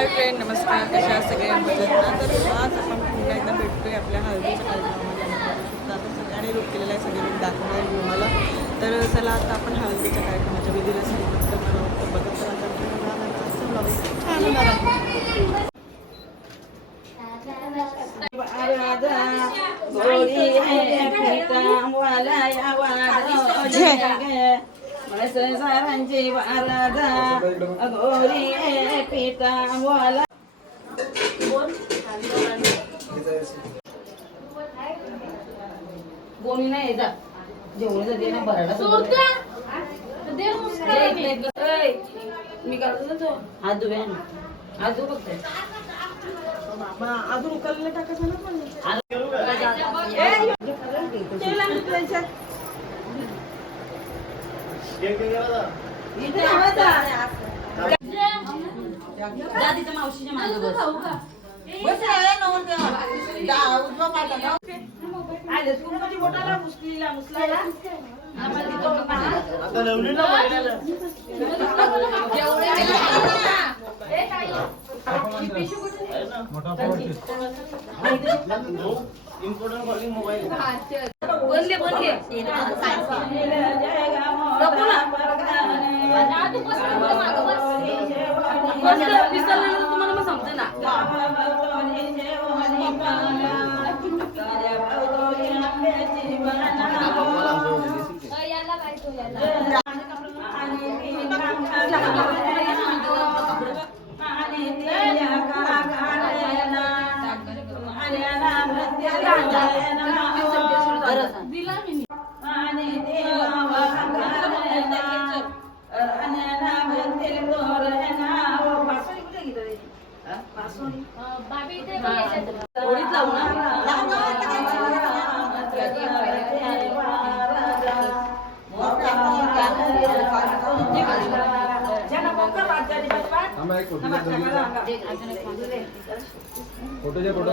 Hi friend, नमस्कार. कशा सगळ्या मजेत ना? तर आज आपण पुन्हा एकदा भेटतोय आपल्या हळदीच्या कार्यक्रमामध्ये. आता सगळ्यांनी रूप केलेलं आहे, सगळे रूप दाखवणार आहे तुम्हाला. तर चला आता आपण हळदीच्या कार्यक्रमाच्या विधीला सुरुवात करणार आहोत. तर बघत चला छान होणार आहे. सारांची वारादा अघोरी पिता वाला बोलू नाही जा जेवढे जाते ना भरायला मी करतो तो हात धुव्या ना हात धु बघते अजून उकळलेलं टाकायचं ना पण मावशीच्या मागे बोटाला मुसलीला मुसलायला इम्पॉर्टंट कॉलिंग मोबाईल बनले बनले तुम्हाला मग समजे ना फोटो जे फोटो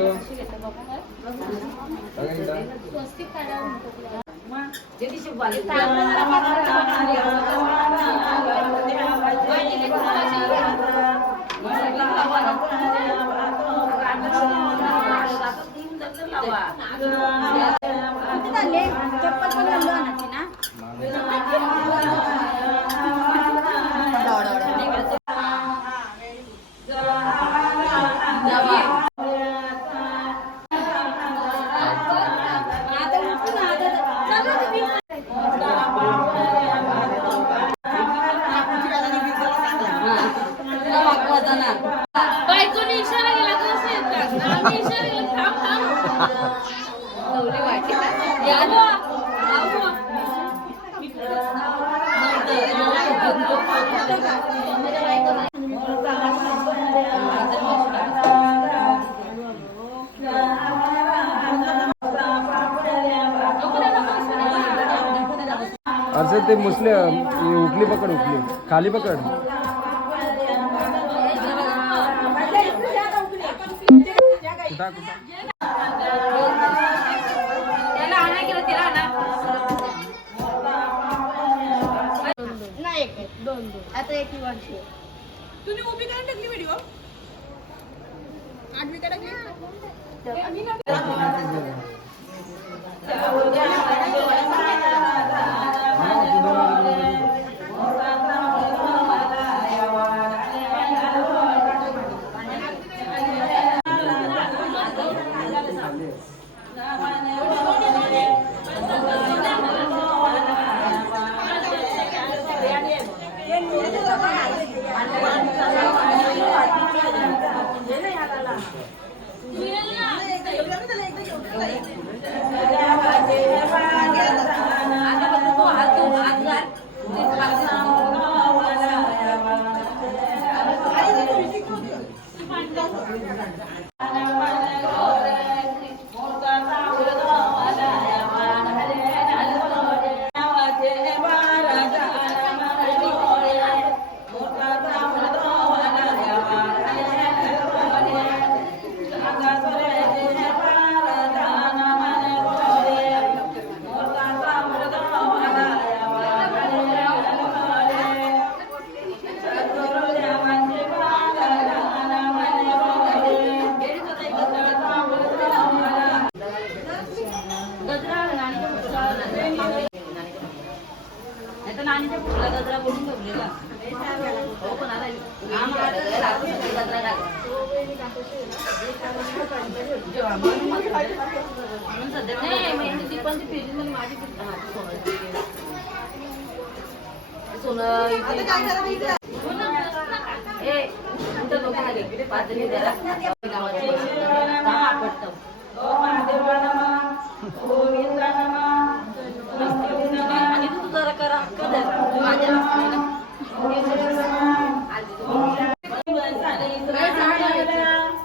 चप्पल पण घालू ना अर्षद ते मुसले उकली पकड उकली खाली पकड कुठा कुठा आता एक वर्ष तुम्ही उभी करून टाकली व्हिडिओ 8वी का टाकली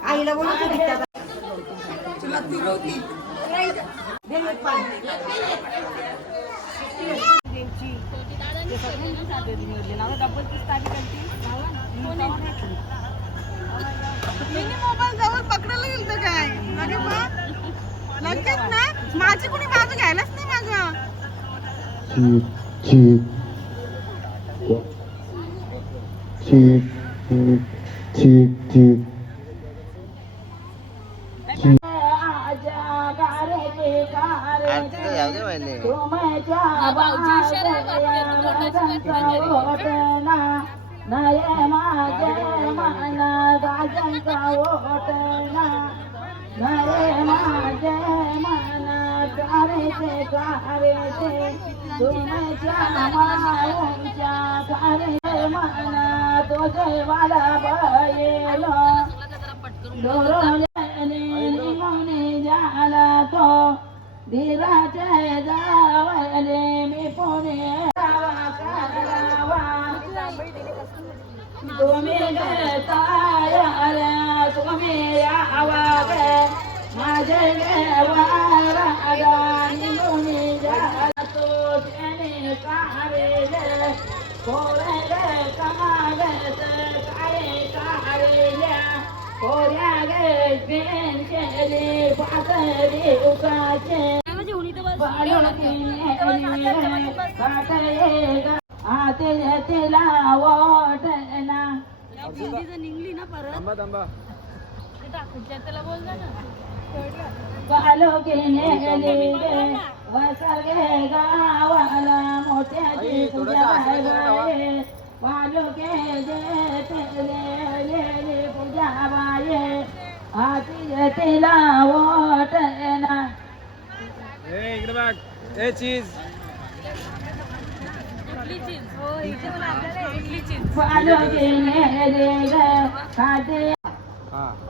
आईला बोलत होती मोबाईल जवळ पकडायला गेल तर काय लगे लगेच ना माझी कोणी बाजू घ्यायलाच नाही माझं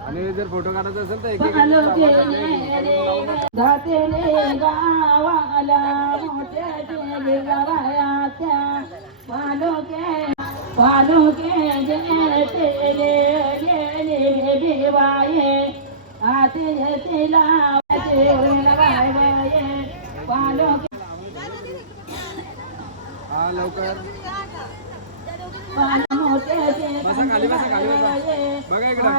आणि जर फोटो काढायचा असेल तर एक लवकर बसा खाली बसा बघा इकडं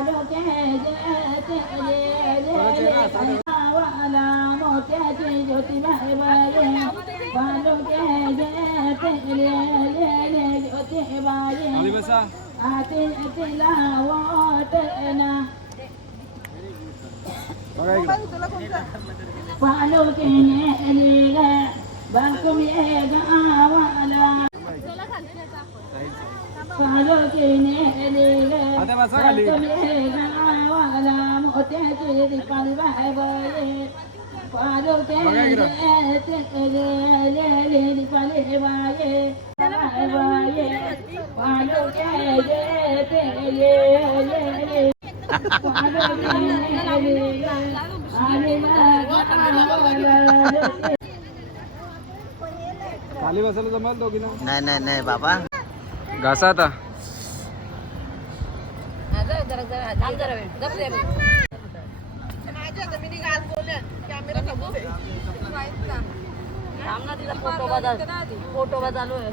खाली बसा बघा आता बसा खाली खाली बसायला जमल दोघींना नाही नाही बाबा घासा आता फोटो चालू आहे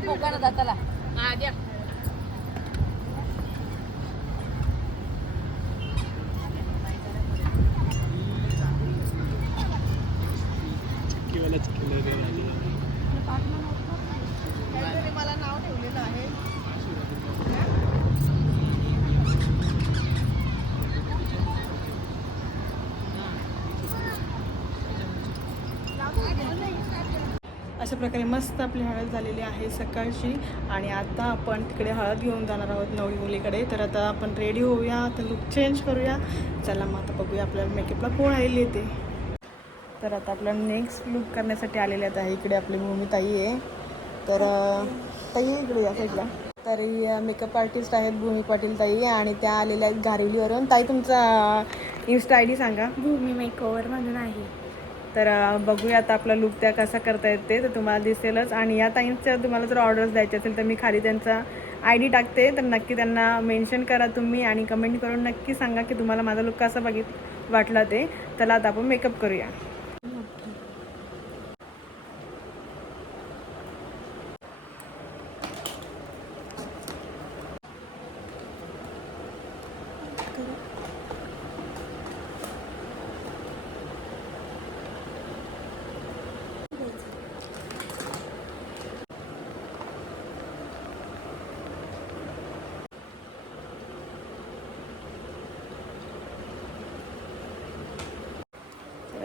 पोकाना जाताला मला नाव ठेवलेलं आहे अशा अशा प्रकारे मस्त आपली हळद झालेली आहे सकाळची. आणि आता आपण तिकडे हळद घेऊन जाणार आहोत नवरी मुलीकडे. तर आता आपण रेडी होऊया, आता लुक चेंज करूया. चला मग आता बघूया आपल्याला मेकअपला कोण आलेली येते. तर आता आपल्याला नेक्स्ट लुक करण्यासाठी आलेले आहेत आहे. इकडे आपली भूमी ताई आहे. तर ताई इकडे या साईडला. तर मेकअप आर्टिस्ट आहेत भूमी पाटील ताई आणि त्या आलेल्या आहेत घारिवलीवरून. ताई तुमचा इन्स्टा आय डी सांगा. भूमी मेकओव्हर म्हणून आहे. तर बघूया आता आपला लुक त्या कसा करता येते तर तुम्हाला दिसेलच. आणि या ताईंच्या तुम्हाला जर ऑर्डर्स द्यायचे असेल तर मी खाली त्यांचा आय डी टाकते, तर नक्की त्यांना मेन्शन करा तुम्ही आणि कमेंट करून नक्की सांगा की तुम्हाला माझा लुक कसा वाटला ते. चला आता आपण मेकअप करूया.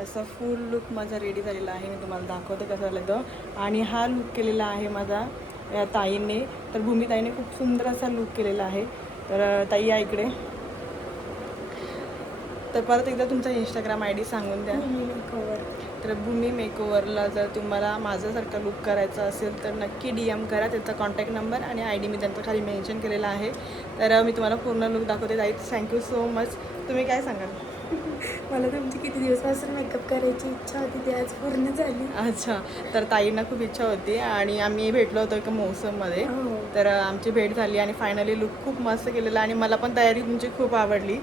असा फुल लुक माझा रेडी झालेला आहे. मी तुम्हाला दाखवते कसं झालं तो. आणि हा लुक केलेला आहे माझा या ताईने. तर भूमी ताईने खूप सुंदर असा लुक केलेला आहे. तर ताई या इकडे. तर परत एकदा तुमचा इंस्टाग्राम आय डी सांगून द्या. भूमी मेकओव्हर. तर भूमी मेकओव्हरला जर तुम्हाला माझ्यासारखा लुक करायचा असेल तर नक्की DM करा. त्याचा कॉन्टॅक्ट नंबर आणि आय डी मी त्यांचा खाली मेन्शन केलेला आहे. तर मी तुम्हाला पूर्ण लुक दाखवते. ताई थँक्यू सो मच. तुम्ही काय सांगाल? मला तुमची किती दिवसापासून मेकअप करायची इच्छा होती, ती आज पूर्ण झाली. अच्छा. तर ताईंना खूप इच्छा होती आणि आम्ही भेटलो होतो एका मौसममध्ये. हो. तर आमची भेट झाली आणि फायनली लुक खूप मस्त केलेला आणि मला पण तयारी तुमची खूप आवडली.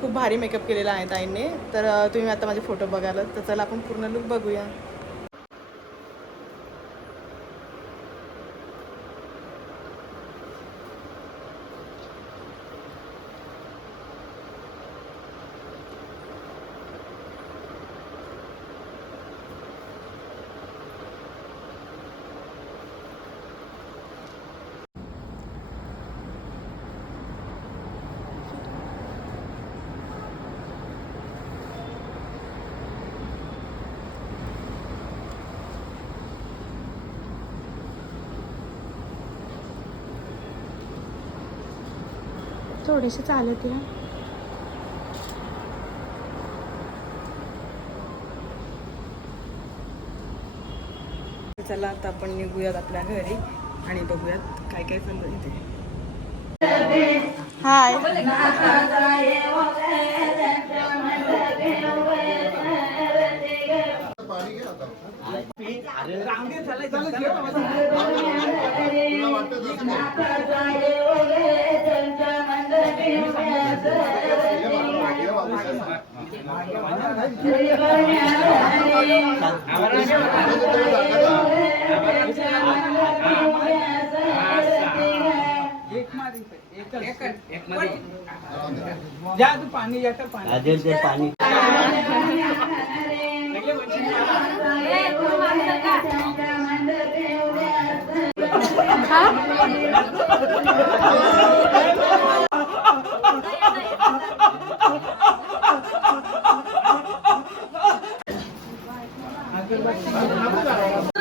खूप भारी मेकअप केलेला आहे ताईंनी. तर तुम्ही आता माझे फोटो बघाल तर चला आपण पूर्ण लुक बघूया. थोडेसे चालत या. चला आता आपण निघूयात आपल्या घरी आणि बघूयात काय काय चालू इथे. हाय. पाणी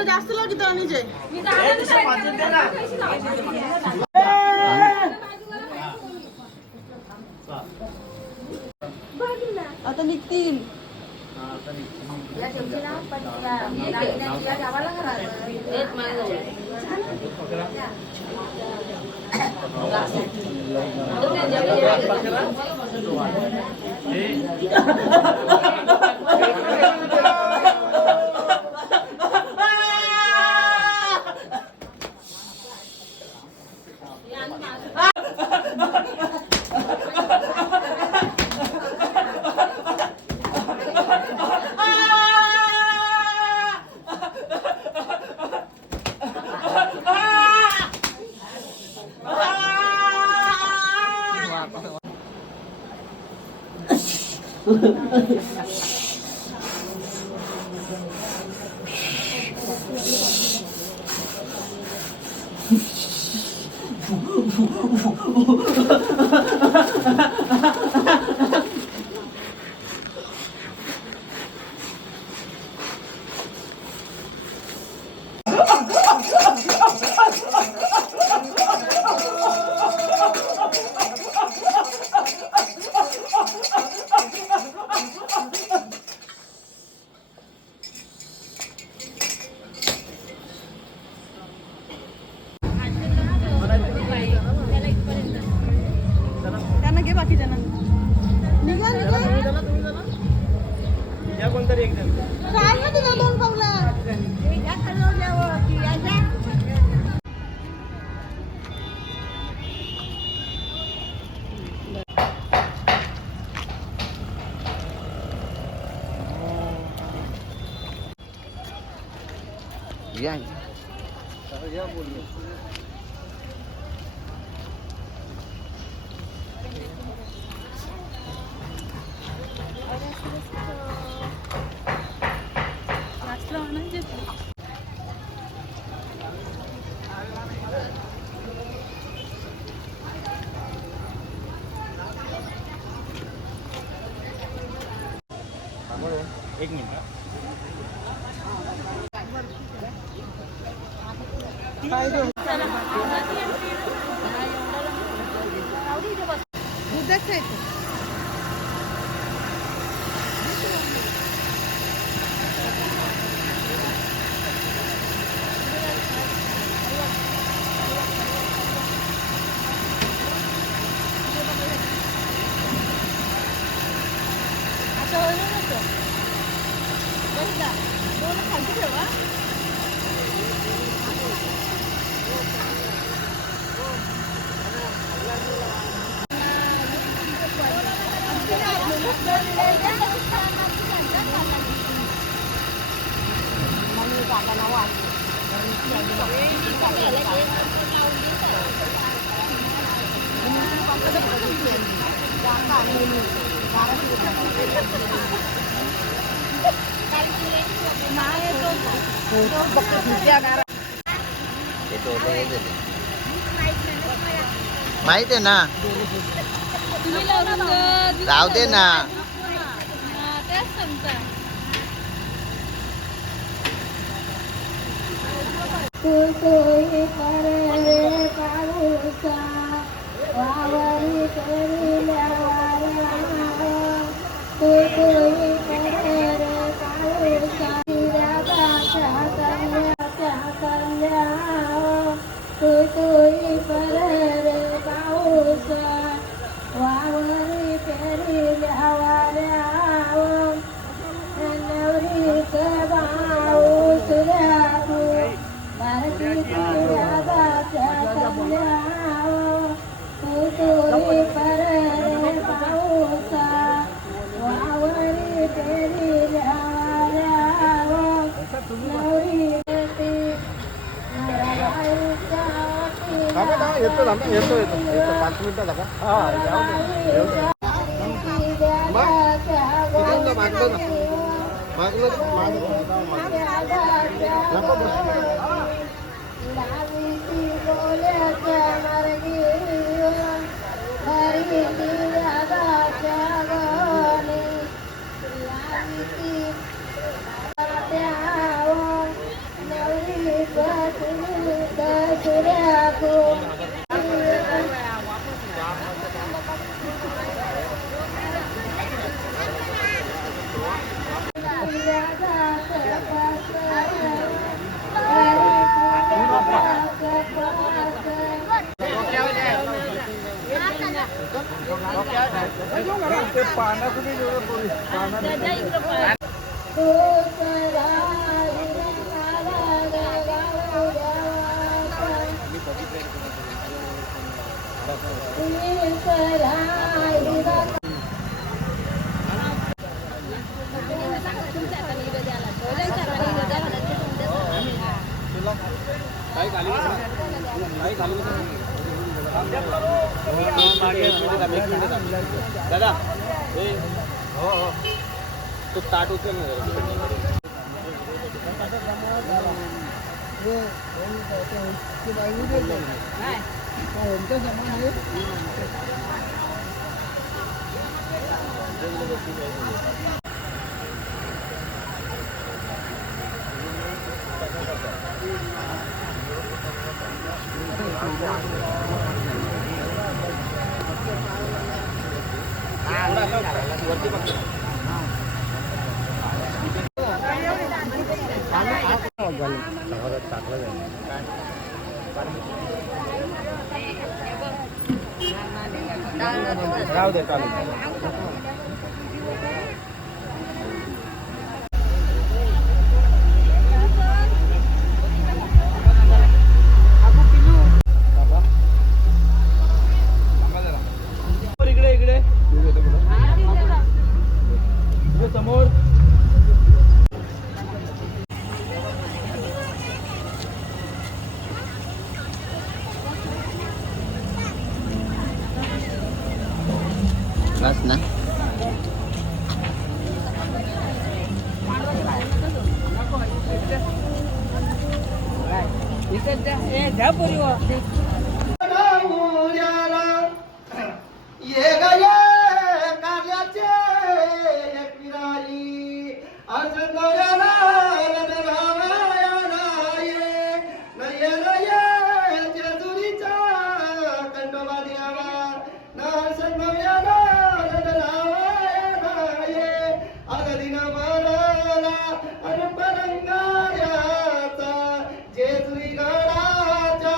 जास्त लोक इथं आणि जे आता निघतील. या एक मिनिट. दुधाच आहे माहित आहे ना राहू दे ना तुझे करे पाऊसा वावरी करिल्या तुझे करे पाऊसा रागाच्या कल्या तुझे करे पाऊसा वावरी करिल्या नवरी पाऊस राहू येतो 5 मिनिटं झाला. दादा हो तो ताट उचल ना राहू दे चालेल. इकडे इकडे समोर बस ना. ये गये कार्याचे एक विराई अर्ज नव्याला नरावयाला ये नये नये जेजुरीचा खंडोबा द्यावा नर्स नव्याला नरावयाला ये अगदिन वरला अनुपरंगाऱ्याचा जेजुरी गडाच्या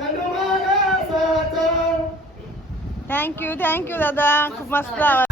खंडोबाचा. थँक्यू दादा, खूप मस्त आवाज.